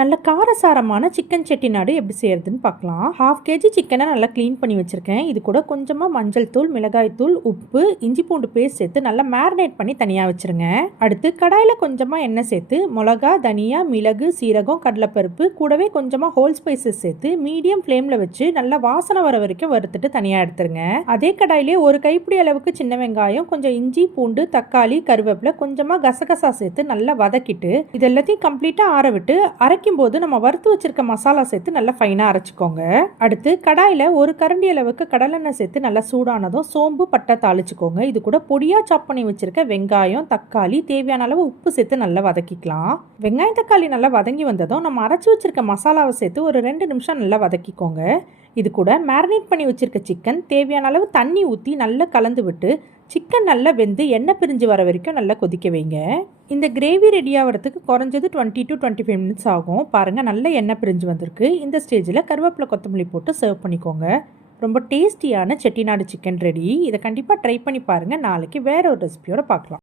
நல்ல காரசாரமான சிக்கன் செட்டிநாடு எப்படி செய்யறதுன்னு பார்க்கலாம். 1/2 kg சிக்கனை நல்லா க்ளீன் பண்ணி வச்சுருக்கேன். இது கூட கொஞ்சமாக மஞ்சள் தூள், மிளகாய் தூள், உப்பு, இஞ்சி பூண்டு பேஸ்ட் சேர்த்து நல்லா மேரினேட் பண்ணி தனியாக வச்சுருங்க. அடுத்து கடாயில் கொஞ்சமாக எண்ணெய் சேர்த்து மிளகா, தனியா, மிளகு, சீரகம், கடலைப்பருப்பு கூடவே கொஞ்சமாக ஹோல் ஸ்பைசஸ் சேர்த்து மீடியம் ஃப்ளேமில் வச்சு நல்லா வாசனை வர வரைக்கும் வறுத்துட்டு தனியாக எடுத்துருங்க. அதே கடாயிலே ஒரு கைப்பிடி அளவுக்கு சின்ன வெங்காயம், கொஞ்சம் இஞ்சி பூண்டு, தக்காளி, கருவேப்பிலை, கொஞ்சமாக கசகசா சேர்த்து நல்லா வதக்கிட்டு இது எல்லாத்தையும் கம்ப்ளீட்டாக ஆற விட்டு அரைக்கும் போது நம்ம வறுத்து வச்சிருக்க மசாலா சேர்த்து நல்லா ஃபைனா அரைச்சிக்கோங்க. அடுத்து கடாயில ஒரு கரண்டி அளவுக்கு கடலெண்ணெய் சேர்த்து நல்லா சூடானதும் சோம்பு, பட்டை தாளிச்சுக்கோங்க. இது கூட பொடியா சாப் பண்ணி வச்சிருக்க வெங்காயம், தக்காளி, தேவையான அளவு உப்பு சேர்த்து நல்லா வதக்கிக்கலாம். வெங்காயம் தக்காளி நல்லா வதங்கி வந்ததும் நம்ம அரைச்சி வச்சிருக்க மசாலாவை சேர்த்து ஒரு 2 நிமிஷம் நல்லா வதக்கிக்கோங்க. இது கூட மேரினேட் பண்ணி வச்சிருக்க சிக்கன் தேவையான அளவு தண்ணி ஊற்றி நல்லா கலந்து விட்டு சிக்கன் நல்லா வெந்து எண்ணெய் பிரிஞ்சு வர வரைக்கும் நல்லா கொதிக்க வைங்க. இந்த கிரேவி ரெடி ஆகிறதுக்கு குறைஞ்சது 20 to 25 மினிட்ஸ் ஆகும். பாருங்கள், நல்ல எண்ணெய் பிரிஞ்சு வந்திருக்கு. இந்த ஸ்டேஜில் கருவேப்பிலை, கொத்தமல்லி போட்டு சர்வ் பண்ணிக்கோங்க. ரொம்ப டேஸ்டியான செட்டிநாடு சிக்கன் ரெடி. இதை கண்டிப்பாக ட்ரை பண்ணி பாருங்கள். நாளைக்கு வேற ஒரு ரெசிபியோட பார்க்கலாம்.